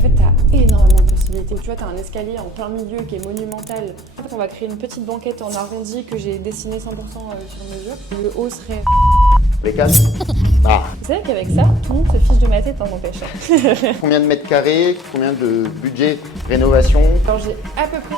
En fait, tu as énormément de possibilités. Tu vois, tu as un escalier en plein milieu qui est monumental. En fait, on va créer une petite banquette en arrondi que j'ai dessinée 100% sur mesure. Le haut serait... Les casses. Ah. Vous savez qu'avec ça, tout le monde se fiche de ma tête, hein, n'empêche. Combien de mètres carrés, combien de budget rénovation? Alors j'ai à peu près...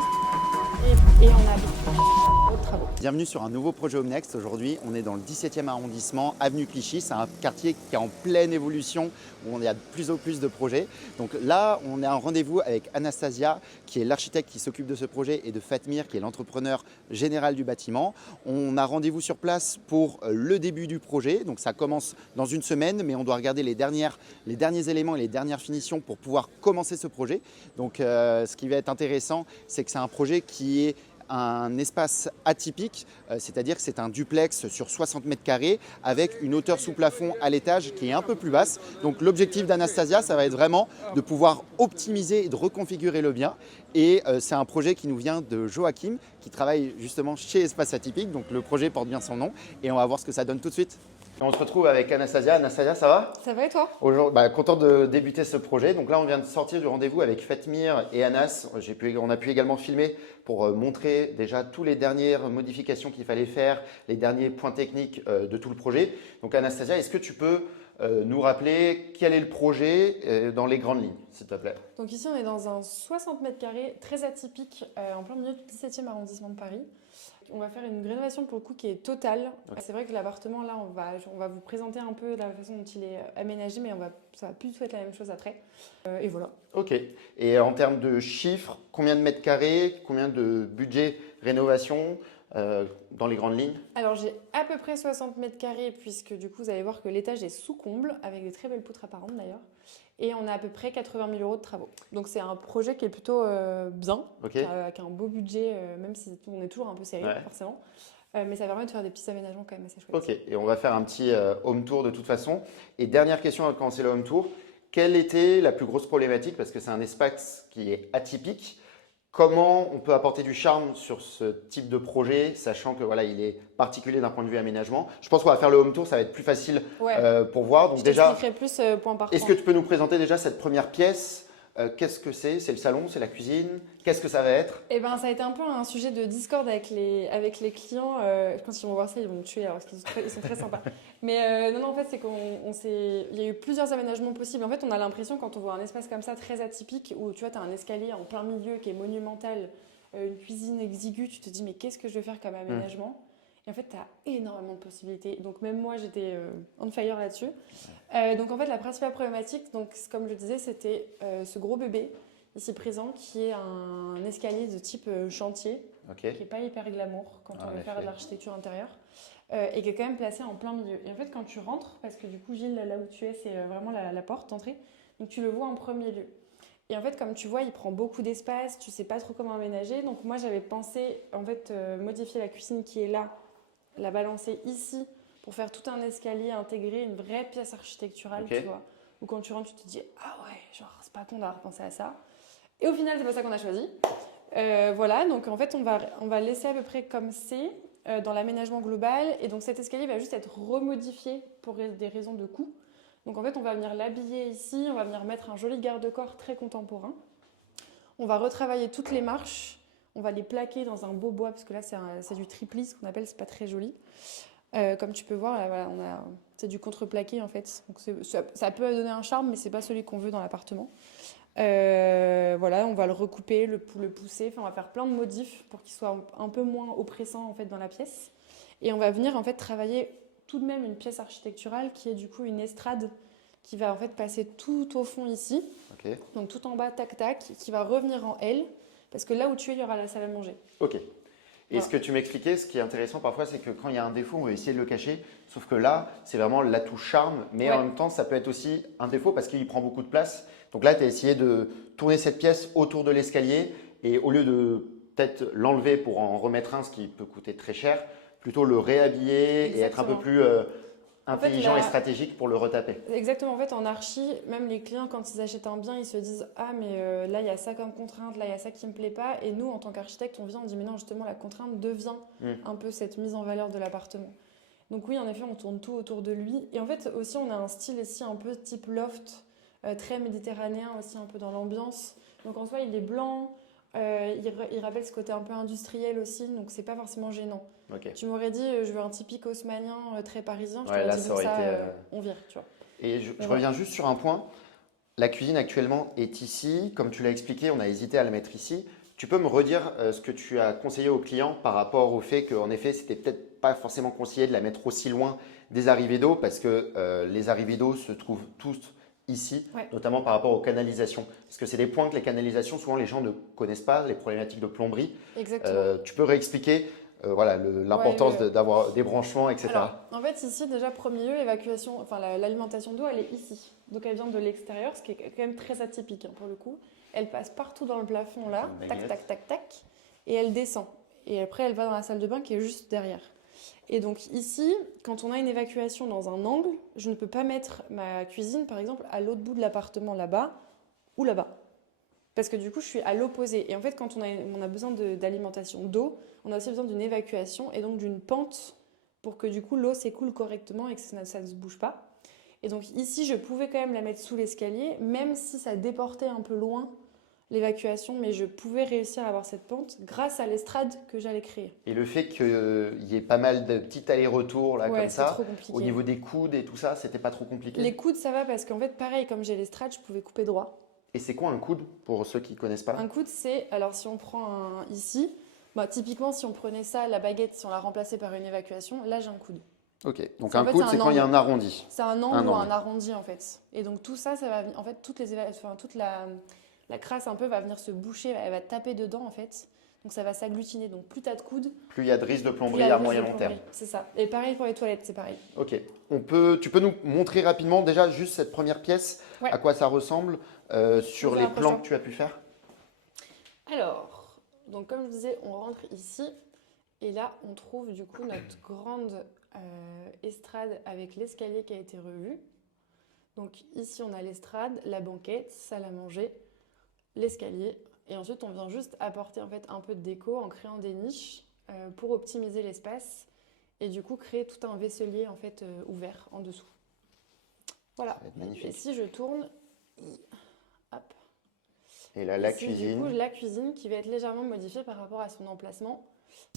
Et on a d'autres travaux. Bienvenue sur un nouveau projet Homenext. Aujourd'hui, on est dans le 17e arrondissement, avenue Clichy. C'est un quartier qui est en pleine évolution, où on est à de plus en plus de projets. Donc là, on est en rendez-vous avec Anastasia, qui est l'architecte qui s'occupe de ce projet, et de Fatmir, qui est l'entrepreneur général du bâtiment. On a rendez-vous sur place pour le début du projet. Donc ça commence dans une semaine, mais on doit regarder les derniers éléments et les dernières finitions pour pouvoir commencer ce projet. Donc ce qui va être intéressant, c'est que c'est un projet qui est un espace atypique, c'est-à-dire que c'est un duplex sur 60 mètres carrés avec une hauteur sous plafond à l'étage qui est un peu plus basse. Donc l'objectif d'Anastasia, ça va être vraiment de pouvoir optimiser et de reconfigurer le bien. Et c'est un projet qui nous vient de Joachim, qui travaille justement chez Espace Atypique. Donc le projet porte bien son nom et on va voir ce que ça donne tout de suite. On se retrouve avec Anastasia. Anastasia, ça va? Ça va et toi? Content de débuter ce projet. Donc là, on vient de sortir du rendez-vous avec Fatmir et Anas. On a pu également filmer pour montrer déjà toutes les dernières modifications qu'il fallait faire, les derniers points techniques de tout le projet. Donc Anastasia, est-ce que tu peux nous rappeler quel est le projet dans les grandes lignes, s'il te plaît? Donc ici, on est dans un 60 mètres carrés très atypique en plein milieu du 17e arrondissement de Paris. On va faire une rénovation pour le coup qui est totale. Okay. C'est vrai que l'appartement, là, on va vous présenter un peu la façon dont il est aménagé, mais ça va plus du tout être la même chose après. Et voilà. Ok. Et en termes de chiffres, combien de mètres carrés, combien de budget rénovation dans les grandes lignes? Alors j'ai à peu près 60 mètres carrés puisque du coup vous allez voir que l'étage est sous comble avec des très belles poutres apparentes d'ailleurs. Et on a à peu près 80 000 € de travaux. Donc c'est un projet qui est plutôt bien, okay. Avec un beau budget, même si on est toujours un peu serré forcément. Mais ça permet de faire des petits aménagements quand même assez chouettes. Ok, et on va faire un petit home tour de toute façon. Et dernière question avant de commencer le home tour, quelle était la plus grosse problématique? Parce que c'est un espace qui est atypique. Comment on peut apporter du charme sur ce type de projet, sachant que voilà, il est particulier d'un point de vue aménagement? Je pense qu'on va faire le home tour, ça va être plus facile pour voir. Donc je déjà, t'expliquerai plus point par point. Est-ce que tu peux nous présenter déjà cette première pièce? Qu'est-ce que c'est? C'est le salon, c'est la cuisine? Qu'est-ce que ça va être? Eh ben, ça a été un peu un sujet de discorde avec les clients. Quand ils vont voir ça, ils vont me tuer alors qu'ils sont très sympas. Mais non, en fait, c'est il y a eu plusieurs aménagements possibles. En fait, on a l'impression quand on voit un espace comme ça très atypique où tu vois, tu as un escalier en plein milieu qui est monumental, une cuisine exiguë, tu te dis mais qu'est-ce que je vais faire comme aménagement? Et en fait, tu as énormément de possibilités. Donc même moi, j'étais on fire là-dessus. Donc en fait, la principale problématique, donc, comme je disais, c'était ce gros bébé ici présent qui est un escalier de type chantier, qui n'est pas hyper glamour quand on veut faire de l'architecture intérieure, et qui est quand même placé en plein milieu. Et en fait, quand tu rentres, parce que du coup, Gilles, là où tu es, c'est vraiment la porte d'entrée, donc tu le vois en premier lieu. Et en fait, comme tu vois, il prend beaucoup d'espace, tu ne sais pas trop comment aménager. Donc moi, j'avais pensé en fait modifier la cuisine qui est là, la balancer ici pour faire tout un escalier, intégrer une vraie pièce architecturale, tu vois. Où quand tu rentres, tu te dis « Ah ouais, genre c'est pas con d'avoir pensé à ça ». Et au final, c'est pas ça qu'on a choisi. Voilà, donc en fait, on va laisser à peu près comme c'est dans l'aménagement global. Et donc cet escalier va juste être remodifié pour des raisons de coût. Donc en fait, on va venir l'habiller ici, on va venir mettre un joli garde-corps très contemporain. On va retravailler toutes les marches. On va les plaquer dans un beau bois, parce que là, c'est du triplis, ce qu'on appelle, c'est pas très joli. Comme tu peux voir, là, voilà, c'est du contreplaqué, en fait. Donc ça peut donner un charme, mais c'est pas celui qu'on veut dans l'appartement. Voilà, on va le recouper, le pousser. Enfin, on va faire plein de modifs pour qu'il soit un peu moins oppressant, en fait, dans la pièce. Et on va venir, en fait, travailler tout de même une pièce architecturale qui est, du coup, une estrade qui va, en fait, passer tout au fond ici. Donc, tout en bas, tac-tac, qui va revenir en L. Parce que là où tu es, il y aura la salle à manger. Ok. Et ce que tu m'expliquais, ce qui est intéressant parfois, c'est que quand il y a un défaut, on va essayer de le cacher. Sauf que là, c'est vraiment l'atout charme. Mais en même temps, ça peut être aussi un défaut parce qu'il prend beaucoup de place. Donc là, tu as essayé de tourner cette pièce autour de l'escalier. Et au lieu de peut-être l'enlever pour en remettre un, ce qui peut coûter très cher, plutôt le réhabiller et être un peu plus intelligent et stratégique pour le retaper. Exactement. En fait, en archi, même les clients, quand ils achètent un bien, ils se disent « Ah, mais là, il y a ça comme contrainte, là, il y a ça qui ne me plaît pas. » Et nous, en tant qu'architecte, on vient, on dit « Mais non, justement, la contrainte devient un peu cette mise en valeur de l'appartement. » Donc oui, en effet, on tourne tout autour de lui. Et en fait, aussi, on a un style ici un peu type loft, très méditerranéen aussi, un peu dans l'ambiance. Donc en soi, il est blanc, il rappelle ce côté un peu industriel aussi, donc c'est pas forcément gênant. Ok. Tu m'aurais dit, je veux un typique haussmannien très parisien, je Ouais, t'aurais là, dit, ça bon, aurait ça, été. on vire, tu vois. Et je, Mais je voilà. reviens juste sur un point. La cuisine actuellement est ici. Comme tu l'as expliqué, on a hésité à la mettre ici. Tu peux me redire ce que tu as conseillé aux clients par rapport au fait qu'en effet, c'était peut-être pas forcément conseillé de la mettre aussi loin des arrivées d'eau parce que les arrivées d'eau se trouvent tous ici, Ouais, notamment par rapport aux canalisations. Parce que c'est des points que les canalisations, souvent les gens ne connaissent pas, les problématiques de plomberie. exactement. Tu peux réexpliquer voilà, Ouais, l'importance d'avoir des branchements, alors, etc. en fait, ici, déjà, premier lieu, l'évacuation, enfin, l'alimentation d'eau, elle est ici. Donc, elle vient de l'extérieur, ce qui est quand même très atypique pour le coup. Elle passe partout dans le plafond, là, Une tac, baguette. tac, tac, tac, et elle descend. Et après, elle va dans la salle de bain qui est juste derrière. Et donc, ici, quand on a une évacuation dans un angle, je ne peux pas mettre ma cuisine, par exemple, à l'autre bout de l'appartement, là-bas, ou là-bas. Parce que du coup, je suis à l'opposé. Et en fait, quand on a besoin d'alimentation d'eau, on a aussi besoin d'une évacuation et donc d'une pente pour que du coup l'eau s'écoule correctement et que ça ne se bouge pas. Et donc ici, je pouvais quand même la mettre sous l'escalier, même si ça déportait un peu loin l'évacuation, mais je pouvais réussir à avoir cette pente grâce à l'estrade que j'allais créer. Et le fait qu'il y ait pas mal de petits allers-retours là Ouais, comme c'était ça, trop au compliqué. niveau des coudes et tout ça, c'était pas trop compliqué? Les coudes, ça va parce qu'en fait, pareil, comme j'ai l'estrade, je pouvais couper droit. Et c'est quoi un coude pour ceux qui connaissent Un pas? coude, c'est, alors si on prend un ici, bah, typiquement si on prenait ça, la baguette, si on la remplaçait par une évacuation, là j'ai un coude. Ok, donc En un fait, c'est coude, c'est un quand il y a angle. un arrondi. C'est un Un angle ou angle. un arrondi en fait. Et donc tout ça, ça va, en fait, toute la crasse un peu va venir se boucher, elle va taper dedans en fait. Donc ça va s'agglutiner. Donc plus t'as de coude, Plus il y a de risque de plus il y plomberie a à de risque de moyen long terme. plomberie. C'est ça. Et pareil pour les toilettes, c'est pareil. Ok. Tu peux nous montrer rapidement déjà juste cette première pièce, Ouais, à quoi ça ressemble sur vas-y, les plans rapproche-toi. que tu as pu faire? Alors, donc comme je disais, on rentre ici. Et là, on trouve du coup notre grande estrade avec l'escalier qui a été revu. Donc ici, on a l'estrade, la banquette, salle à manger, l'escalier. Et ensuite, on vient juste apporter en fait un peu de déco en créant des niches pour optimiser l'espace et du coup créer tout un vaisselier en fait ouvert en dessous. Ça Voilà. va être Et magnifique. si je tourne, hop. Et là, la Ici, du coup, cuisine. la cuisine qui va être légèrement modifiée par rapport à son emplacement,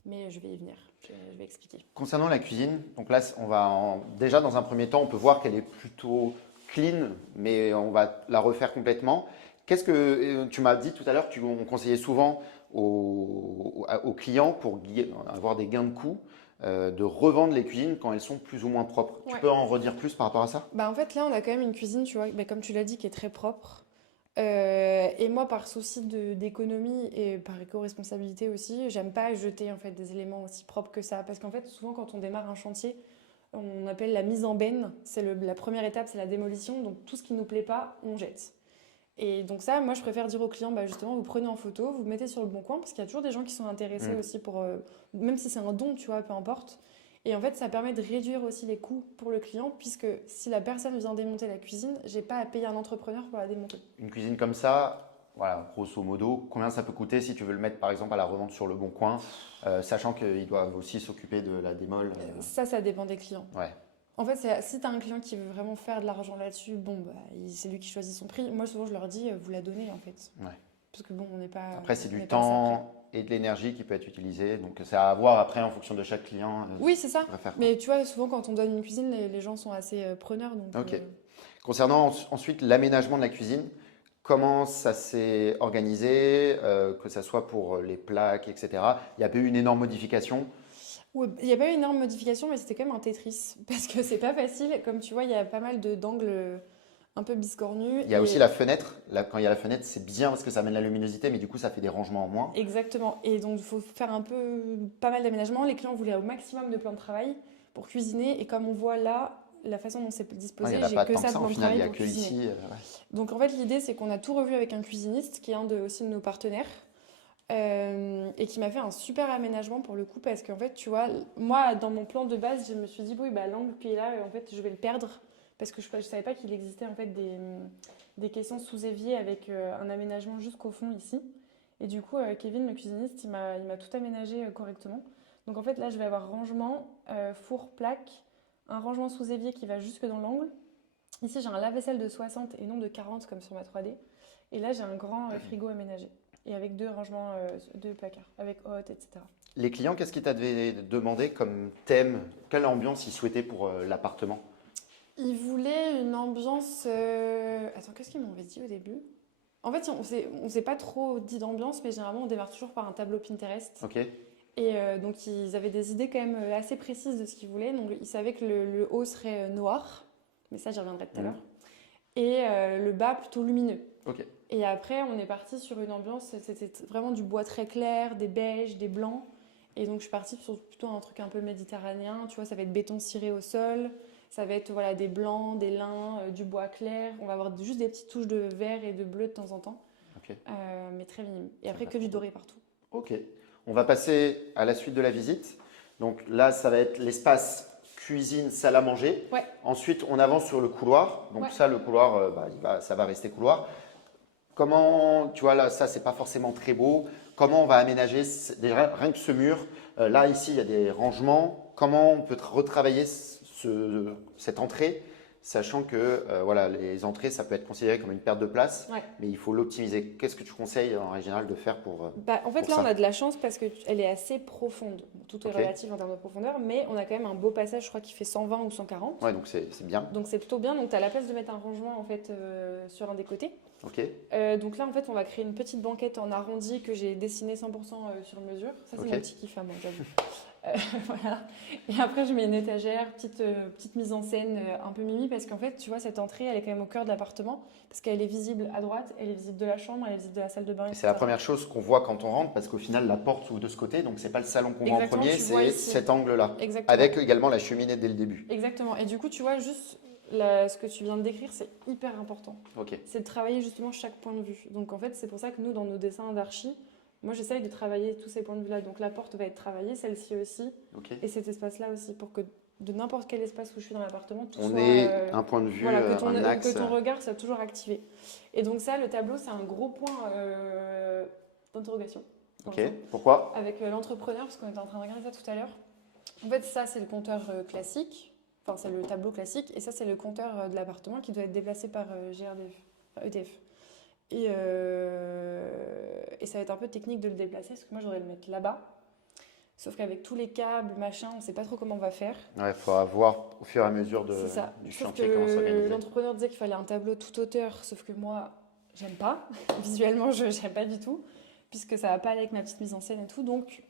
mais je vais y venir. Je vais expliquer. Concernant la cuisine, donc là, déjà dans un premier temps, on peut voir qu'elle est plutôt clean, mais on va la refaire complètement. Qu'est-ce que tu m'as dit tout à l'heure, on conseillait souvent aux clients pour avoir des gains de coût, de revendre les cuisines quand elles sont plus ou moins propres. Tu Ouais. peux en redire plus par rapport à ça? Bah en fait, là, on a quand même une cuisine, tu vois, bah, comme tu l'as dit, qui est très propre. Et moi, par souci d'économie et par éco-responsabilité aussi, j'aime pas jeter en fait des éléments aussi propres que ça. Parce qu'en fait, souvent, quand on démarre un chantier, on appelle la mise en benne. C'est la première étape, c'est la démolition. Donc tout ce qui nous plaît pas, on jette. Et donc ça, moi, je préfère dire aux clients, bah, justement, vous prenez en photo, vous mettez sur le bon coin, parce qu'il y a toujours des gens qui sont intéressés Mm. aussi pour, même si c'est un don, tu vois, peu importe. Et en fait, ça permet de réduire aussi les coûts pour le client, puisque si la personne vient démonter la cuisine, j'ai pas à payer un entrepreneur pour la démonter. Une cuisine comme ça, voilà, grosso modo, combien ça peut coûter si tu veux le mettre par exemple à la revente sur le bon coin, sachant qu'ils doivent aussi s'occuper de la démol. Ça dépend des clients. Ouais. En fait, si tu as un client qui veut vraiment faire de l'argent là-dessus, bon, bah, c'est lui qui choisit son prix. Moi, souvent, je leur dis, vous la donnez, en fait. Ouais. Parce que bon, on n'est pas. Après, c'est on du n'est pas à ça près. temps et de l'énergie qui peut être utilisé. Donc, c'est à voir après en fonction de chaque client. Oui, c'est Ce ça. qu'il préfère, quoi. Mais tu vois, souvent, quand on donne une cuisine, les gens sont assez preneurs. Donc, Ok. Concernant ensuite l'aménagement de la cuisine, comment ça s'est organisé, que ce soit pour les plaques, etc. Il y a pas eu une énorme modification. ouais, il n'y a pas eu une énorme modification, mais c'était quand même un Tetris. Parce que c'est pas facile. Comme tu vois, il y a pas mal d'angles un peu biscornus. Il y a aussi Et la fenêtre. Là, quand il y a la fenêtre, c'est bien parce que ça amène la luminosité, mais du coup, ça fait des rangements en moins. exactement. Et donc, il faut faire pas mal d'aménagements. Les clients voulaient au maximum de plans de travail pour cuisiner. Et comme on voit là, la façon dont c'est Ouais, il disposé, n'y en a j'ai pas que tant que ça de ça. Au plan de final, il travail n'y a pour que cuisiner. ici. Donc en fait, l'idée, c'est qu'on a tout revu avec un cuisiniste qui est aussi de nos partenaires et qui m'a fait un super aménagement pour le coup parce qu'en fait, tu vois, moi, dans mon plan de base, je me suis dit, oui, bah, l'angle qui est là, en fait, je vais le perdre parce que je savais pas qu'il existait en fait des caissons sous évier avec un aménagement jusqu'au fond ici. Et du coup, Kevin, le cuisiniste, il m'a tout aménagé correctement. Donc en fait, là, je vais avoir rangement, four, plaque, un rangement sous évier qui va jusque dans l'angle Ici, j'ai un lave-vaisselle de 60 et non de 40 comme sur ma 3D. Et là, j'ai un grand frigo aménagé. Et avec 2 rangements, 2 placards, avec hotte, etc. Les clients, qu'est-ce qu'ils t'avaient demandé comme thème? Quelle ambiance ils souhaitaient pour l'appartement? Ils voulaient une ambiance. Attends, qu'est-ce qu'ils m'avaient dit au début? En fait, on s'est pas trop dit d'ambiance, mais généralement, on démarre toujours par un tableau Pinterest. Ok, Et donc, ils avaient des idées quand même assez précises de ce qu'ils voulaient. Donc, ils savaient que le haut serait noir, mais ça, j'y reviendrai tout à l'heure. Et le bas plutôt lumineux. ok. Et après, on est parti sur une ambiance, c'était vraiment du bois très clair, des beiges, des blancs. Et donc, je suis partie sur plutôt un truc un peu méditerranéen. Tu vois, ça va être béton ciré au sol, ça va être voilà, des blancs, des lins, du bois clair. On va avoir juste des petites touches de vert et de bleu de temps en temps, Ok. mais très minime. Et après, que du doré partout. Ok. On va passer à la suite de la visite. Donc là, ça va être l'espace cuisine, salle à manger. Ouais. Ensuite, on avance sur le couloir. Donc Ouais. ça, le couloir, ça va rester couloir. Comment, tu vois, là, ça, c'est pas forcément très beau. Comment on va aménager déjà, rien que ce mur? Là, ici, il y a des rangements. Comment on peut retravailler cette entrée, sachant que voilà, les entrées, ça peut être considéré comme une perte de place, Ouais. mais il faut l'optimiser. Qu'est-ce que tu conseilles en règle générale de faire pour En fait, pour là, ça? on a de la chance parce qu'elle est assez profonde. Tout est Ok. relatif en termes de profondeur, mais on a quand même un beau passage, je crois, qui fait 120 ou 140. Ouais, donc c'est bien. Donc, c'est plutôt bien. Donc, tu as la place de mettre un rangement, en fait, sur un des côtés. Ok. Donc là, en fait, on va créer une petite banquette en arrondi que j'ai dessinée 100% sur mesure. Ça, c'est Ok. mon petit kiff à moi, j'avoue. Voilà. Et après, je mets une étagère, petite mise en scène un peu mimi, parce qu'en fait, tu vois, cette entrée, elle est quand même au cœur de l'appartement, parce qu'elle est visible à droite, elle est visible de la chambre, elle est visible de la salle de bain, Et c'est la etc. première chose qu'on voit quand on rentre, parce qu'au final, la porte s'ouvre de ce côté, donc c'est pas le salon qu'on voit en Exactement, premier, tu vois c'est ici. cet angle-là, Exactement. avec également la cheminée dès le début. Exactement. Et du coup, tu vois, juste ce que tu viens de décrire, c'est hyper important. Ok. C'est de travailler justement chaque point de vue. Donc en fait, c'est pour ça que nous, dans nos dessins d'archi, moi j'essaye de travailler tous ces points de vue-là. Donc la porte va être travaillée, celle-ci aussi, Ok. et cet espace-là aussi, pour que de n'importe quel espace où je suis dans l'appartement, tout On soit, ait un point de vue, voilà, un axe. que ton regard soit toujours activé. Et donc ça, le tableau, c'est un gros point d'interrogation. pour Ok. l'instant, Pourquoi? avec l'entrepreneur, parce qu'on était en train de regarder ça tout à l'heure. En fait, ça, c'est le compteur classique. Enfin, c'est le tableau classique. Et ça, c'est le compteur de l'appartement qui doit être déplacé par GRDF, enfin, EDF. Et ça va être un peu technique de le déplacer, parce que moi, j'aurais le mettre là-bas. Sauf qu'avec tous les câbles, machin, on ne sait pas trop comment on va faire. Ouais, il faudra voir au fur et à mesure C'est ça. du Sauf chantier comment s'organiser. que l'entrepreneur disait qu'il fallait un tableau toute hauteur, sauf que moi, j'aime pas. Visuellement, je n'aime pas du tout, puisque ça va pas aller avec ma petite mise en scène et tout. Donc,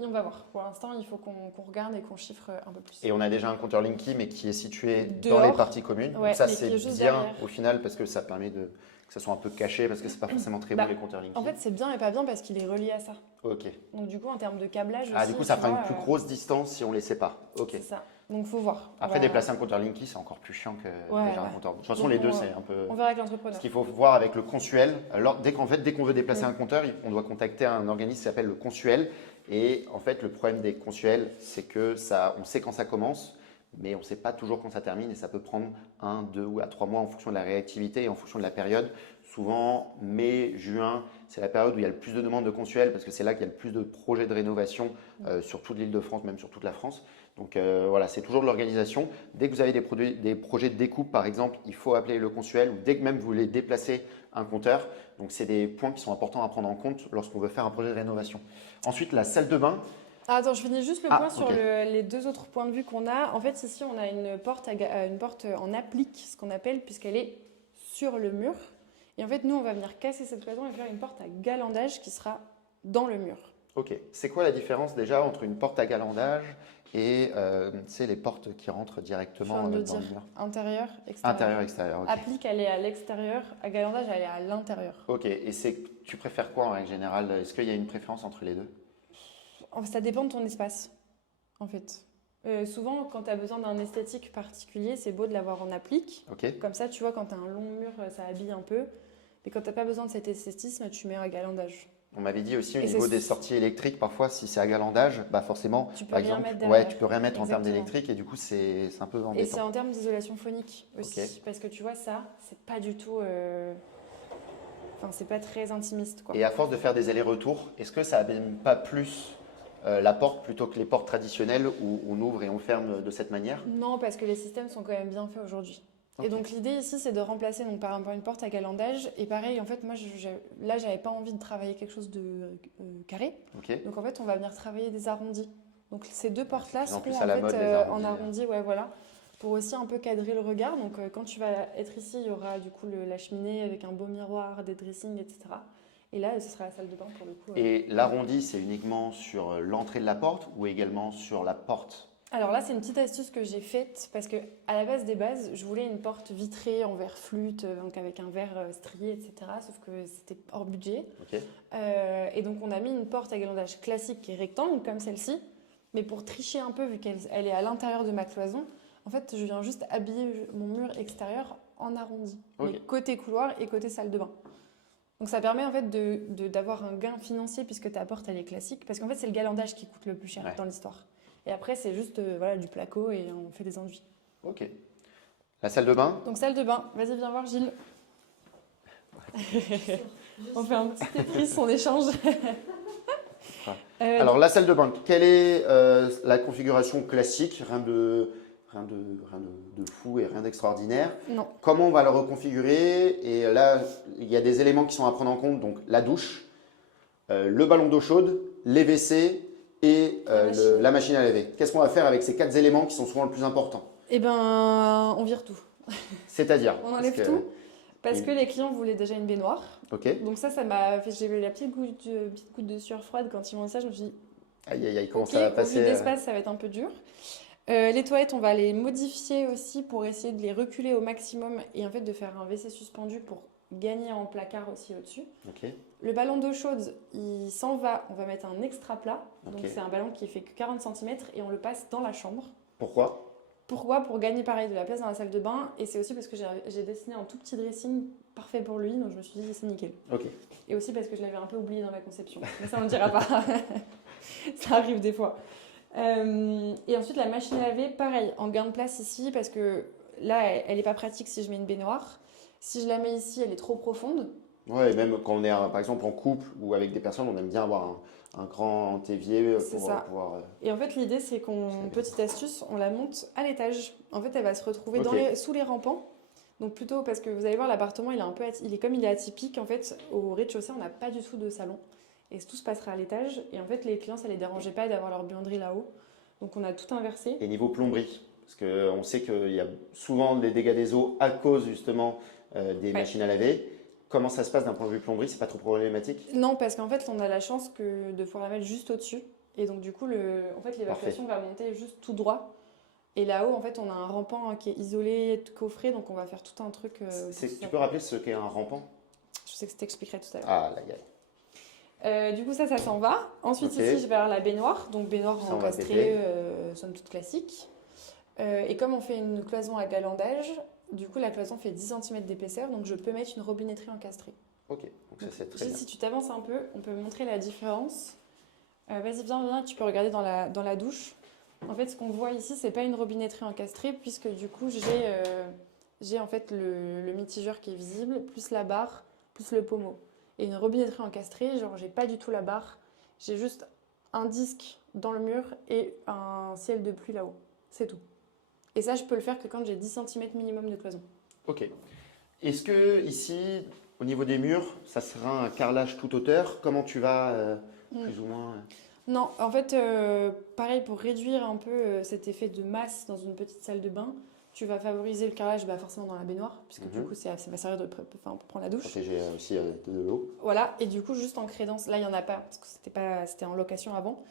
on va voir. Pour l'instant, il faut qu'on regarde et qu'on chiffre un peu plus. Et on a déjà un compteur Linky, mais qui est situé Dehors. dans les parties communes. Ouais, Donc ça, mais qui c'est est juste bien derrière. au final, parce que ça permet que ça soit un peu caché, parce que c'est pas forcément très Bah, beau les compteurs Linky. En fait, c'est bien et pas bien parce qu'il est relié à ça. Ok. Donc, du coup, en termes de câblage Ah, aussi, du coup, ça tu fera vois, une plus grosse distance si on les sépare. Ok. C'est ça. Donc, faut voir. Après, On va- déplacer un compteur Linky, c'est encore plus chiant que Ouais, déjà un ouais. compteur. De toute façon, Donc, les deux, on- c'est un peu. On verra avec l'entrepreneur. Ce qu'il faut voir avec le consuel, alors dès qu'on veut déplacer un compteur, on doit contacter un organisme qui s'appelle le consuel. Et en fait, le problème des consuels, c'est que on sait quand ça commence, mais on ne sait pas toujours quand ça termine et ça peut prendre 1, 2 ou à 3 mois en fonction de la réactivité et en fonction de la période. Souvent, mai, juin, c'est la période où il y a le plus de demandes de consuels parce que c'est là qu'il y a le plus de projets de rénovation sur toute l'Île-de-France, même sur toute la France. Donc voilà, c'est toujours de l'organisation. Dès que vous avez des projets de découpe, par exemple, il faut appeler le consuel ou dès que même vous voulez déplacer un compteur. Donc c'est des points qui sont importants à prendre en compte lorsqu'on veut faire un projet de rénovation. Ensuite, la salle de bain. Ah, attends, je finis juste le Ah, point sur ok. les deux autres points de vue qu'on a. En fait, ici, on a une porte en applique, ce qu'on appelle, puisqu'elle est sur le mur. Et en fait, nous, on va venir casser cette cloison et faire une porte à galandage qui sera dans le mur. Ok. C'est quoi la différence déjà entre une porte à galandage et les portes qui rentrent Je directement viens de le dans le dire. mur? Intérieur, extérieur. Intérieur, extérieur. Ok. Applique, elle est à l'extérieur. À galandage, elle est à l'intérieur. Ok. Et tu préfères quoi en règle générale? Est-ce qu'il y a une préférence entre les deux? Ça dépend de ton espace, en fait. Souvent, quand tu as besoin d'un esthétique particulier, c'est beau de l'avoir en applique. Ok. Comme ça, tu vois, quand tu as un long mur, ça habille un peu. Mais quand tu n'as pas besoin de cet esthétisme, tu mets un galandage. On m'avait dit aussi au Et niveau c'est- des sorties électriques, parfois si c'est à galandage, bah forcément, Tu peux par rien exemple, mettre derrière. ouais, tu peux rien mettre en termes Exactement. d'électrique et du coup c'est un peu Et c'est embêtant. en termes d'isolation phonique aussi. Ok. Parce que tu vois, ça, c'est pas du tout. Enfin, c'est pas très intimiste, quoi. Et à force de faire des allers-retours, est-ce que ça abîme pas plus la porte plutôt que les portes traditionnelles où on ouvre et on ferme de cette manière? Non, parce que les systèmes sont quand même bien faits aujourd'hui. Et donc l'idée ici, c'est de remplacer donc, par exemple une porte à galandage. Et pareil, en fait, moi, là, j'avais pas envie de travailler quelque chose de carré. Ok. Donc en fait, on va venir travailler des arrondis. Donc ces deux portes-là Plus en seront plus en à la fait mode, les en arrondis. arrondi, ouais, voilà, pour aussi un peu cadrer le regard. Donc quand tu vas être ici, il y aura du coup la cheminée avec un beau miroir, des dressings, etc. Et là, ce sera la salle de bain pour le coup. Et l'arrondi, c'est uniquement sur l'entrée de la porte ou également sur la porte? Alors là, c'est une petite astuce que j'ai faite parce que à la base des bases, je voulais une porte vitrée en verre flûte, donc avec un verre strié, etc. Sauf que c'était hors budget. Ok. Et donc on a mis une porte à galandage classique qui est rectangle comme celle-ci, mais pour tricher un peu vu qu'elle est à l'intérieur de ma cloison, en fait je viens juste habiller mon mur extérieur en arrondi, Ok. mais côté couloir et côté salle de bain. Donc ça permet en fait d'avoir un gain financier puisque ta porte elle est classique, parce qu'en fait c'est le galandage qui coûte le plus cher dans l'histoire. Et après c'est juste voilà, du placo et on fait des enduits. Ok. La salle de bain? Donc salle de bain, vas-y viens voir Gilles. On fait un petit Tetris, on échange. Alors la salle de bain, quelle est la configuration classique? Rien de fou et rien d'extraordinaire. Non. Comment on va le reconfigurer? Et là, il y a des éléments qui sont à prendre en compte. Donc la douche, le ballon d'eau chaude, les WC et la machine à laver. Qu'est-ce qu'on va faire avec ces 4 éléments qui sont souvent le plus important? Eh ben, on vire tout. C'est-à-dire? On enlève tout parce que les clients voulaient déjà une baignoire. Ok. Donc ça m'a fait, j'ai eu la petite goutte de sueur froide quand ils m'ont dit ça. Je me suis dit, Aïe, aïe, aïe, comment ok, ça va au vu passer? d'espace, ça va être un peu dur. Les toilettes, on va les modifier aussi pour essayer de les reculer au maximum et en fait de faire un WC suspendu pour gagner en placard aussi au-dessus. Ok. Le ballon d'eau chaude, il s'en va. On va mettre un extra plat. Donc Ok. c'est un ballon qui fait que 40 cm et on le passe dans la chambre. Pourquoi? Pourquoi? Pour gagner pareil de la place dans la salle de bain. Et c'est aussi parce que j'ai dessiné un tout petit dressing parfait pour lui. Donc je me suis dit, c'est nickel. Ok. Et aussi parce que je l'avais un peu oublié dans ma conception. Mais ça, on ne le dira pas. Ça arrive des fois. Et ensuite, la machine à laver, pareil, en gain de place ici. Parce que là, elle n'est pas pratique si je mets une baignoire. Si je la mets ici, elle est trop profonde. Ouais, et même quand on est par exemple en couple ou avec des personnes, on aime bien avoir un grand évier C'est pour ça. pouvoir. Et en fait, l'idée, c'est petite astuce, on la monte à l'étage. En fait, elle va se retrouver Ok. sous les rampants. Donc plutôt parce que vous allez voir, l'appartement, comme il est atypique, en fait, au rez-de-chaussée, on n'a pas du tout de salon. Et tout se passera à l'étage. Et en fait, les clients, ça les dérangeait pas d'avoir leur buanderie là-haut. Donc on a tout inversé. Et niveau plomberie, parce qu'on sait qu'il y a souvent des dégâts des eaux à cause justement des machines à laver. Comment ça se passe d'un point de vue plomberie? C'est pas trop problématique? Non, parce qu'en fait, on a la chance de pouvoir la mettre juste au-dessus. Et donc du coup, en fait, l'évacuation va monter juste tout droit. Et là-haut, en fait, on a un rampant qui est isolé, coffré, donc on va faire tout un truc. Tu peux rappeler ce qu'est un rampant? Je sais que je t'expliquerai tout à l'heure. Ah, là, y a. Du coup, ça s'en va. Ensuite, Ok. ici, je vais avoir la baignoire. Donc, baignoire Ça, on va encastrée, somme toute classique. Et comme on fait une cloison à galandage, du coup, la cloison fait 10 cm d'épaisseur. Donc, je peux mettre une robinetterie encastrée. Ok, donc ça c'est très Gilles, bien. si tu t'avances un peu, on peut montrer la différence. Vas-y, viens, tu peux regarder dans la douche. En fait, ce qu'on voit ici, c'est pas une robinetterie encastrée, puisque du coup, j'ai en fait le mitigeur qui est visible, plus la barre, plus le pommeau. Et une robinetterie encastrée, genre, j'ai pas du tout la barre, j'ai juste un disque dans le mur et un ciel de pluie là-haut. C'est tout. Et ça, je peux le faire que quand j'ai 10 cm minimum de cloison. Ok. Est-ce que ici, au niveau des murs, ça sera un carrelage toute hauteur? Comment tu vas plus ou moins Non, en fait, pareil, pour réduire un peu cet effet de masse dans une petite salle de bain, tu vas favoriser le carrelage forcément dans la baignoire, puisque du coup, ça va servir pour prendre la douche. protéger aussi de l'eau? Voilà, et du coup, juste en crédence, là, il n'y en a pas, parce que c'était en location avant.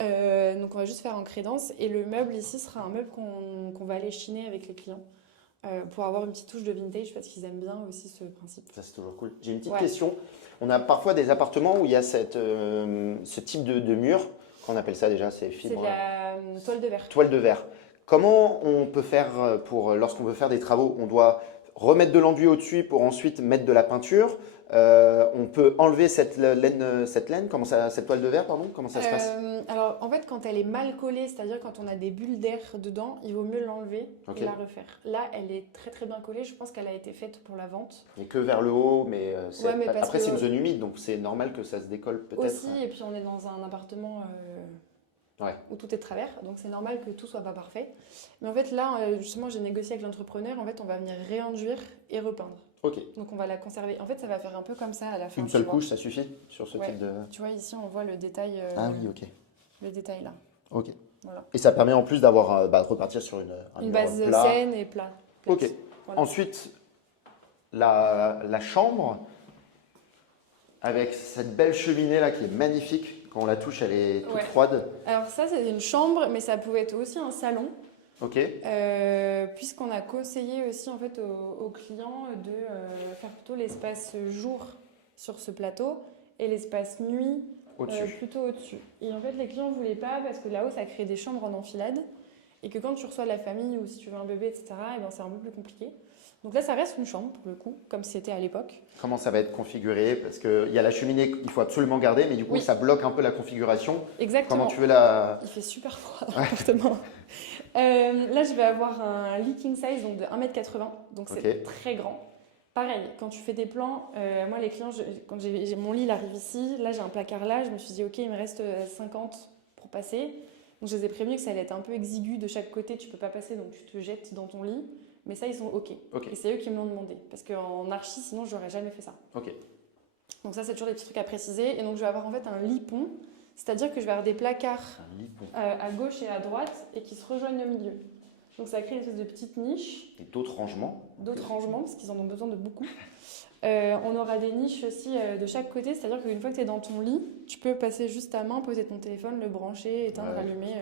Donc, on va juste faire en crédence. Et le meuble ici sera un meuble qu'on va aller chiner avec les clients pour avoir une petite touche de vintage, parce qu'ils aiment bien aussi ce principe. Ça, c'est toujours cool. J'ai une petite question. On a parfois des appartements où il y a ce type de mur, qu'on appelle ça déjà, c'est fibre. C'est de la toile de verre. Toile de verre. Comment on peut faire lorsqu'on veut faire des travaux? On doit remettre de l'enduit au-dessus pour ensuite mettre de la peinture. On peut enlever cette laine, cette toile de verre, pardon. Comment ça se passe? Alors, en fait, quand elle est mal collée, c'est-à-dire quand on a des bulles d'air dedans, il vaut mieux l'enlever et la refaire. Là, elle est très très bien collée. Je pense qu'elle a été faite pour la vente. Et que vers le haut, mais, après c'est une zone humide, donc c'est normal que ça se décolle peut-être. Aussi, et puis on est dans un appartement Ouais. où tout est de travers, donc c'est normal que tout soit pas parfait. Mais en fait, là, justement, j'ai négocié avec l'entrepreneur, en fait, on va venir réenduire et repeindre. Ok. Donc on va la conserver. En fait, ça va faire un peu comme ça à la fin. Une seule couche, ça suffit sur ce Ouais. type de… Tu vois, ici, on voit le détail, Ah oui, ok. le détail là. Ok. Voilà. Et ça permet en plus d'avoir, de repartir sur un Une mur base plat. saine et plate. Ok. Voilà. Ensuite, la chambre, avec cette belle cheminée là qui est magnifique. Quand on la touche, elle est toute froide. Alors ça, c'est une chambre, mais ça pouvait être aussi un salon. Ok. Puisqu'on a conseillé aussi en fait aux clients de faire plutôt l'espace jour sur ce plateau et l'espace nuit plutôt au-dessus. Et en fait, les clients ne voulaient pas parce que là-haut, ça crée des chambres en enfilade et que quand tu reçois de la famille ou si tu veux un bébé, etc., et ben, c'est un peu plus compliqué. Donc là, ça reste une chambre pour le coup, comme c'était à l'époque. Comment ça va être configuré? Parce qu'il y a la cheminée qu'il faut absolument garder, mais du coup, ça bloque un peu la configuration. Exactement. Comment tu veux la… Il fait super froid dans l'appartement. Là, je vais avoir un lit king size donc de 1,80 m, donc c'est très grand. Pareil, quand tu fais des plans, moi les clients, quand j'ai mon lit, il arrive ici, là j'ai un placard là, je me suis dit ok, il me reste 50 pour passer. Donc je les ai prévenus que ça allait être un peu exigu de chaque côté, tu peux pas passer, donc tu te jettes dans ton lit. Mais ça, ils sont ok. Et c'est eux qui me l'ont demandé, parce qu'en archi, sinon, j'aurais jamais fait ça. Donc ça, c'est toujours des petits trucs à préciser. Et donc je vais avoir en fait un lit pont, c'est-à-dire que je vais avoir des placards à gauche et à droite et qui se rejoignent au milieu. Donc ça crée une espèce de petite niche. Et d'autres rangements. D'autres rangements, parce qu'ils en ont besoin de beaucoup. On aura des niches aussi de chaque côté, c'est-à-dire qu'une fois que tu es dans ton lit, tu peux passer juste ta main, poser ton téléphone, le brancher, éteindre, allumer.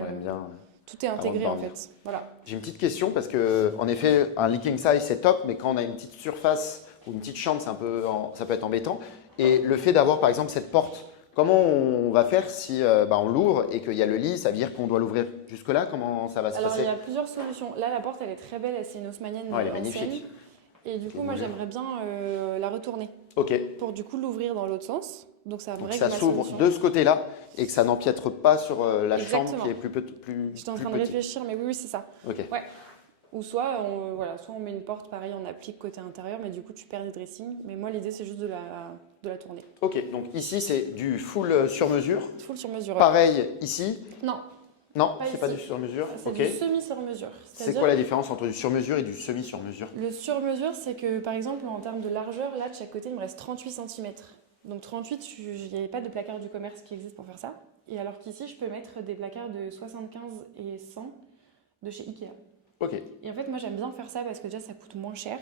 Tout est intégré en fait. Voilà. J'ai une petite question parce que, en effet, un leaking size c'est top, mais quand on a une petite surface ou une petite chambre, ça peut être embêtant. Et le fait d'avoir par exemple cette porte, comment on va faire si on l'ouvre et qu'il y a le lit, ça veut dire qu'on doit l'ouvrir jusque-là? Comment ça va se passer? Alors il y a plusieurs solutions. Là, la porte elle est très belle, c'est une haussmannienne elle est ancienne. magnifique. Et du coup, moi j'aimerais bien la retourner. Pour du coup l'ouvrir dans l'autre sens. Donc ça s'ouvre de ce côté-là et que ça n'empiètre pas sur la chambre qui est plus J'étais en train de réfléchir, mais oui, c'est ça. Ouais. Ou soit on met une porte, pareil, on applique côté intérieur, mais du coup tu perds des dressings. Mais moi l'idée c'est juste de la tourner. Ok, donc ici c'est du full sur mesure. Full sur mesure. Pareil ici. Non. Non, c'est pas du sur mesure. C'est du semi-sur mesure. C'est quoi la différence entre du sur mesure et du semi-sur mesure? Le sur mesure, c'est que par exemple en termes de largeur, là de chaque côté il me reste 38 cm. Donc 38, il n'y a pas de placard du commerce qui existe pour faire ça. Et alors qu'ici, je peux mettre des placards de 75 et 100 de chez Ikea. Ok. Et en fait, moi, j'aime bien faire ça parce que déjà, ça coûte moins cher.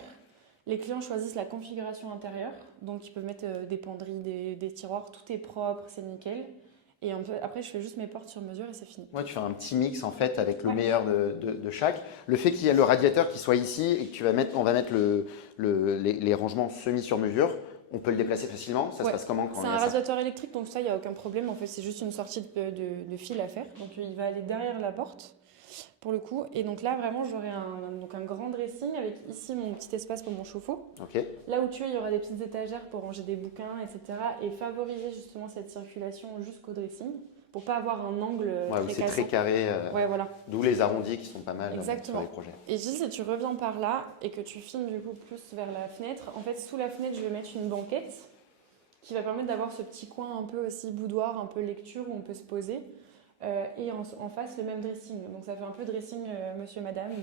Les clients choisissent la configuration intérieure. Donc, ils peuvent mettre des penderies, des tiroirs. Tout est propre, c'est nickel. Et après, je fais juste mes portes sur mesure et c'est fini. Ouais, tu fais un petit mix en fait avec le meilleur de chaque. Le fait qu'il y ait le radiateur qui soit ici et que on va mettre les rangements semi sur mesure, on peut le déplacer facilement. Ça se passe comment quand c'est un radiateur électrique, donc ça, il n'y a aucun problème. En fait, c'est juste une sortie de fil à faire. Donc, il va aller derrière la porte, pour le coup. Et donc là, vraiment, j'aurai un grand dressing avec ici mon petit espace pour mon chauffe-eau. Là où tu es, il y aura des petites étagères pour ranger des bouquins, etc. Et favoriser justement cette circulation jusqu'au dressing, pour pas avoir un angle c'est très carré. Voilà. D'où les arrondis qui sont pas mal sur les projets. Et si tu reviens par là et que tu filmes du coup plus vers la fenêtre, en fait sous la fenêtre je vais mettre une banquette qui va permettre d'avoir ce petit coin un peu aussi boudoir, un peu lecture où on peut se poser. Et en face le même dressing. Donc ça fait un peu dressing monsieur madame,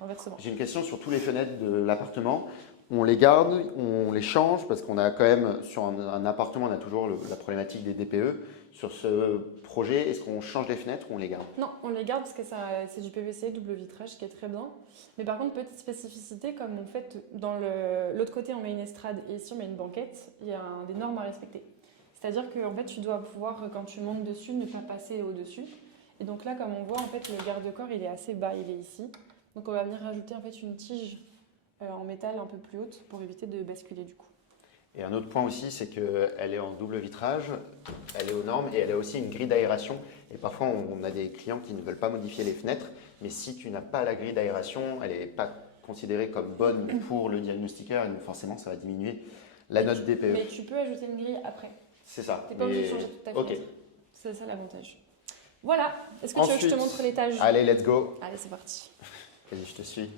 inversement. J'ai une question sur tous les fenêtres de l'appartement. On les garde, on les change parce qu'on a quand même sur un appartement, on a toujours la problématique des DPE. Sur ce projet, est-ce qu'on change les fenêtres ou on les garde? Non, on les garde parce que c'est du PVC, double vitrage, qui est très bien. Mais par contre, petite spécificité, comme en fait, dans l'autre côté, on met une estrade et ici, on met une banquette, il y a des normes à respecter. C'est-à-dire que en fait, tu dois pouvoir, quand tu montes dessus, ne pas passer au-dessus. Et donc là, comme on voit, en fait, le garde-corps, il est assez bas, il est ici. Donc on va venir rajouter en fait une tige en métal un peu plus haute pour éviter de basculer du coup. Et un autre point aussi, c'est qu'elle est en double vitrage, elle est aux normes et elle a aussi une grille d'aération. Et parfois, on a des clients qui ne veulent pas modifier les fenêtres, mais si tu n'as pas la grille d'aération, elle n'est pas considérée comme bonne pour le diagnostiqueur et donc forcément, ça va diminuer la note DPE. Mais tu peux ajouter une grille après. C'est ça. Tu n'es pas obligé de changer toute ta fenêtre. C'est ça l'avantage. Voilà. Est-ce que tu veux que je te montre l'étage? Allez, let's go. Allez, c'est parti. Vas-y, je te suis.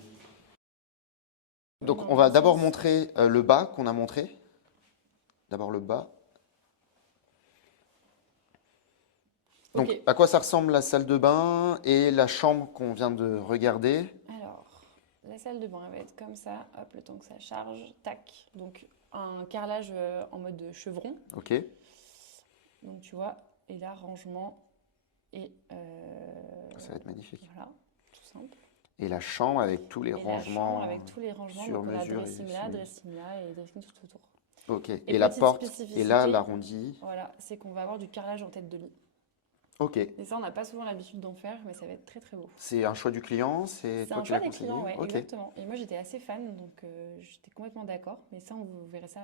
Donc, on va d'abord montrer le bas qu'on a montré. D'abord le bas. Donc, Ok. à quoi ça ressemble la salle de bain et la chambre qu'on vient de regarder? Alors, la salle de bain elle va être comme ça. Hop, le temps que ça charge. Tac. Donc, un carrelage en mode chevron. Ok. Donc, tu vois. Et là, rangement. Et Ça va être magnifique. voilà, tout simple. Et la chambre avec tous les Et la chambre rangements avec tous les rangements. sur Donc, on a mesure. dressing là, dressing là et dressing tout autour. Ok. Et Et la petite porte, et spécificité, là, l'arrondi. voilà, c'est qu'on va avoir du carrelage en tête de lit. Ok. Et ça, on n'a pas souvent l'habitude d'en faire, mais ça va être très très beau. C'est un choix du client, c'est C'est toi un qui choix l'as des conseillé? clients, ouais, Ok. exactement. Et moi, j'étais assez fan, donc j'étais complètement d'accord. Mais ça, vous verrez ça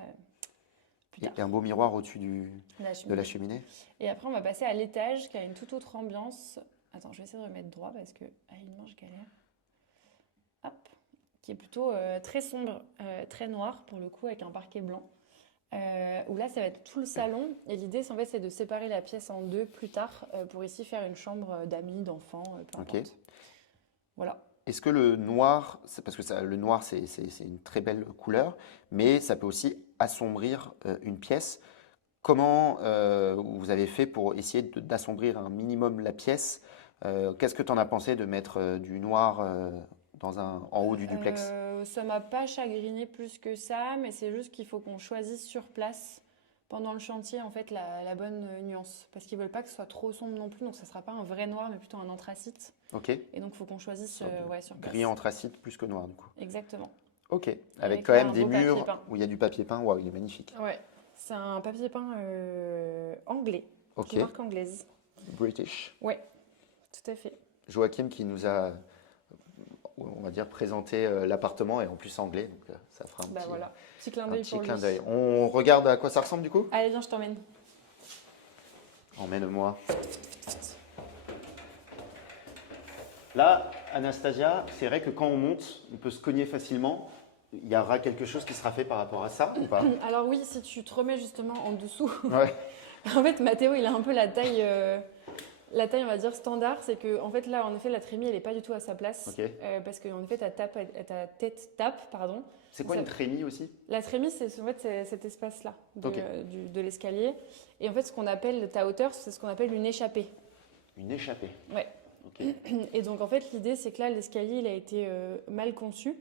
plus tard. Et un beau miroir au-dessus La de cheminée. la cheminée. Et après, on va passer à l'étage qui a une toute autre ambiance. Attends, je vais essayer de remettre droit parce que une main, je galère. Hop. Qui est plutôt très sombre, très noir pour le coup, avec un parquet blanc. Où là, ça va être tout le salon. Et l'idée, c'est en fait, c'est de séparer la pièce en deux plus tard pour ici faire une chambre d'amis, d'enfants, peu Ok. importe. Voilà. Est-ce que le noir, parce que le noir c'est une très belle couleur, mais ça peut aussi assombrir une pièce. Comment vous avez fait pour essayer d'assombrir un minimum la pièce? Qu'est-ce que tu en as pensé de mettre du noir en haut du duplex? Ça m'a pas chagriné plus que ça, mais c'est juste qu'il faut qu'on choisisse sur place pendant le chantier en fait la bonne nuance. Parce qu'ils veulent pas que ce soit trop sombre non plus, donc ça sera pas un vrai noir, mais plutôt un anthracite. Ok. Et donc il faut qu'on choisisse sur place. Gris anthracite plus que noir du coup. Exactement. Ok. Avec avec quand là, même un des beau papier murs peint. où il y a du papier peint. Waouh, il est magnifique. Ouais, c'est un papier peint anglais, Ok. marque anglaise. British. Ouais, tout à fait. Joachim qui nous a, on va dire, présenté l'appartement et en plus anglais, donc ça fera un Bah petit, voilà, petit clin un d'œil petit pour clin lui. d'œil. On regarde à quoi ça ressemble du coup? Allez, viens, je t'emmène. Emmène-moi. Là, Anastasia, c'est vrai que quand on monte, on peut se cogner facilement. Il y aura quelque chose qui sera fait par rapport à ça ou pas? Alors oui, si tu te remets justement en dessous, Ouais. en fait, Mathéo, il a un peu la taille, on va dire, standard. C'est que, en fait, là, en effet, la trémie, elle n'est pas du tout à sa place. Ok. Parce qu'en effet, ta tête tape, pardon. C'est quoi Ça- une trémie aussi? La trémie, c'est en fait cet espace-là Ok. de l'escalier. Et en fait, ce qu'on appelle ta hauteur, c'est ce qu'on appelle une échappée. Une échappée. Ouais. Ok. Et donc, en fait, l'idée, c'est que là, l'escalier, il a été mal conçu.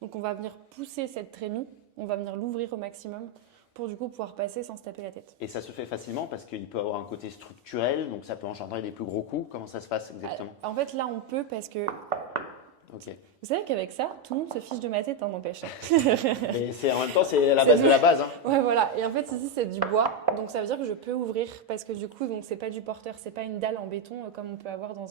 Donc, on va venir pousser cette trémie, on va venir l'ouvrir au maximum pour du coup pouvoir passer sans se taper la tête. Et ça se fait facilement parce qu'il peut avoir un côté structurel, donc ça peut engendrer des plus gros coups. Comment ça se passe exactement? En fait, là, on peut parce que Ok. vous savez qu'avec ça, tout le monde se fiche de ma tête, hein, n'empêche. Mais c'est en même temps, c'est la C'est base du- de la base. Hein. Ouais, voilà. Et en fait, ici, c'est du bois. Donc, ça veut dire que je peux ouvrir parce que du coup, donc c'est pas du porteur, c'est pas une dalle en béton comme on peut avoir dans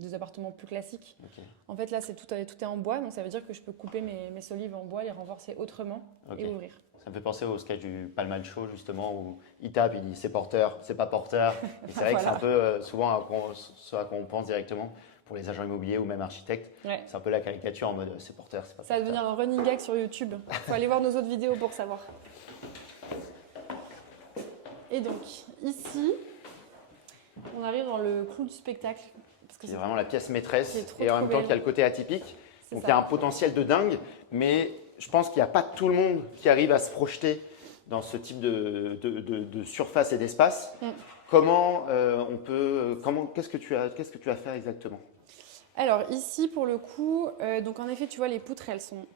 des appartements plus classiques. Ok. En fait, là, tout est en bois. Donc, ça veut dire que je peux couper mes solives en bois, les renforcer autrement Ok. et ouvrir. Ça me fait penser au sketch du Palmal Show, justement, où il tape, il dit c'est porteur, c'est pas porteur. Et c'est vrai que c'est Voilà. un peu souvent ce à quoi on pense directement pour les agents immobiliers ou même architectes. Ouais. C'est un peu la caricature en mode c'est porteur, c'est pas Ça va porteur. devenir un running gag sur YouTube. Faut aller voir nos autres vidéos pour savoir. Et donc, ici, on arrive dans le clou du spectacle. Parce que C'est vraiment la pièce maîtresse C'est trop, et en trop même temps belle. qu'il y a le côté atypique. c'est Donc ça. il y a un potentiel de dingue, mais je pense qu'il n'y a pas tout le monde qui arrive à se projeter dans ce type de surface et d'espace. Mm. Comment qu'est-ce que tu vas faire exactement? Alors, ici, pour le coup, donc en effet, tu vois, les poutres, elles sont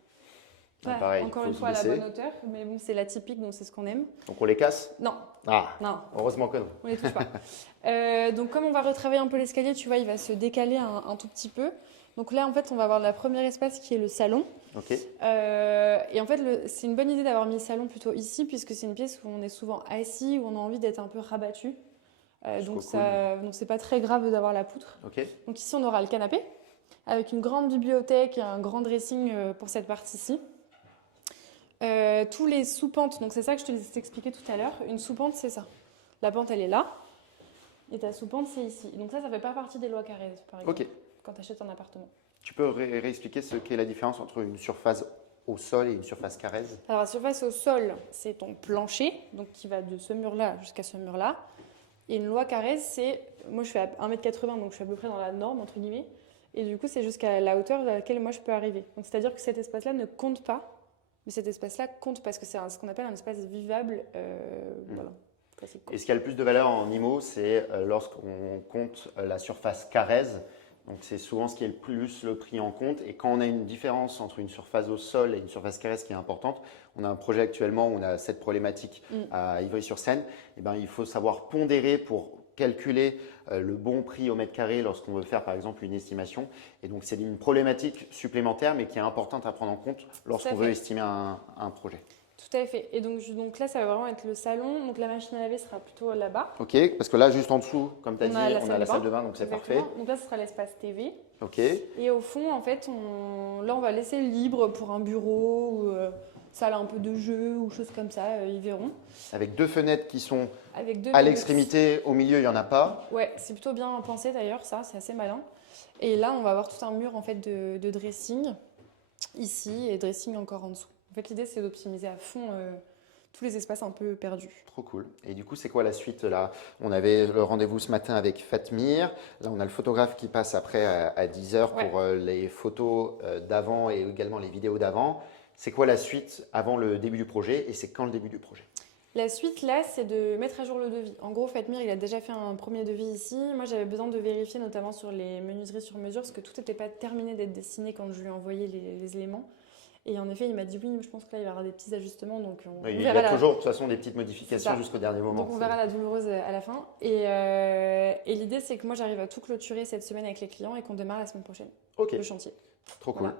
pas, pareil, encore faut une se fois, à la baisser. bonne hauteur. Mais bon, c'est l'atypique, donc c'est ce qu'on aime. Donc on les casse? Non, Ah, non, heureusement que non. on les touche pas. Donc, comme on va retravailler un peu l'escalier, tu vois, il va se décaler un tout petit peu. Donc là, en fait, on va avoir le premier espace qui est le salon. Ok. Et en fait, c'est une bonne idée d'avoir mis le salon plutôt ici, puisque c'est une pièce où on est souvent assis, où on a envie d'être un peu rabattu. Donc, c'est pas très grave d'avoir la poutre. Ok. Donc ici, on aura le canapé, avec une grande bibliothèque et un grand dressing pour cette partie-ci. Tous les sous-pentes, donc c'est ça que je te expliqué tout à l'heure. Une sous-pente, c'est ça. La pente, elle est là. Et ta sous-pente, c'est ici. Donc ça fait pas partie des lois Carrez, par exemple, Ok. quand tu achètes un appartement. Tu peux réexpliquer ce qu'est la différence entre une surface au sol et une surface carrèze? Alors la surface au sol, c'est ton plancher, donc qui va de ce mur-là jusqu'à ce mur-là. Et une loi Carrez, c'est, moi je fais à 1m80, donc je suis à peu près dans la norme, entre guillemets. Et du coup, c'est jusqu'à la hauteur à laquelle moi je peux arriver. Donc c'est-à-dire que cet espace-là ne compte pas, mais cet espace-là compte parce que c'est ce qu'on appelle un espace vivable. Voilà. classique. Et ce qui a le plus de valeur en IMO, c'est lorsqu'on compte la surface Carrez. Donc c'est souvent ce qui est le plus le pris en compte. Et quand on a une différence entre une surface au sol et une surface Carrez qui est importante, on a un projet actuellement où on a cette problématique à Ivry-sur-Seine, et ben, il faut savoir pondérer pour calculer le bon prix au mètre carré lorsqu'on veut faire par exemple une estimation. Et donc c'est une problématique supplémentaire mais qui est importante à prendre en compte lorsqu'on veut estimer un projet. Tout à fait. Et donc là, ça va vraiment être le salon. Donc la machine à laver sera plutôt là-bas. Ok, parce que là, juste en dessous, comme tu as dit, on a la salle de bain, donc c'est Exactement. parfait. Donc là, ce sera l'espace TV. Ok. Et au fond, en fait, là, on va laisser libre pour un bureau ou salle un peu de jeu ou choses comme ça, ils verront. Avec 2 fenêtres qui sont Avec 2 à l'extrémité, au milieu, il n'y en a pas. Ouais, c'est plutôt bien pensé d'ailleurs, ça, c'est assez malin. Et là, on va avoir tout un mur en fait de dressing ici et dressing encore en dessous. En fait, l'idée, c'est d'optimiser à fond tous les espaces un peu perdus. Trop cool. Et du coup, c'est quoi la suite là? On avait le rendez-vous ce matin avec Fatmir. Là, on a le photographe qui passe après à 10h pour les photos d'avant et également les vidéos d'avant. C'est quoi la suite avant le début du projet et c'est quand le début du projet? La suite, là, c'est de mettre à jour le devis. En gros, Fatmir, il a déjà fait un premier devis ici. Moi, j'avais besoin de vérifier, notamment sur les menuiseries sur mesure, parce que tout n'était pas terminé d'être dessiné quand je lui ai envoyé les éléments. Et en effet, il m'a dit oui, je pense que là, il va y avoir des petits ajustements. Donc il y a toujours, de toute façon, des petites modifications jusqu'au dernier moment. Donc, on verra la douloureuse à la fin. Et l'idée, c'est que moi, j'arrive à tout clôturer cette semaine avec les clients et qu'on démarre la semaine prochaine. Le chantier. Trop cool. Voilà.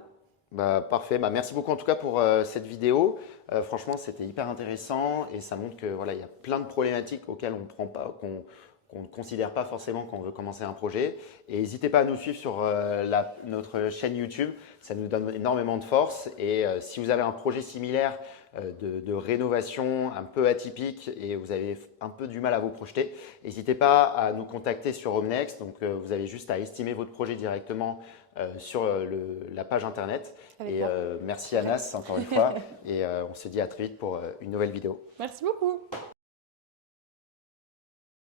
Bah, parfait. Bah, merci beaucoup en tout cas pour cette vidéo. Franchement, c'était hyper intéressant et ça montre que voilà, il y a plein de problématiques auxquelles on prend pas, qu'on ne considère pas forcément quand on veut commencer un projet. Et n'hésitez pas à nous suivre sur notre chaîne YouTube. Ça nous donne énormément de force. Et si vous avez un projet similaire de rénovation un peu atypique et vous avez un peu du mal à vous projeter, n'hésitez pas à nous contacter sur Homenext. Donc, vous avez juste à estimer votre projet directement sur la page internet. Et merci Anas encore une fois. Et on se dit à très vite pour une nouvelle vidéo. Merci beaucoup.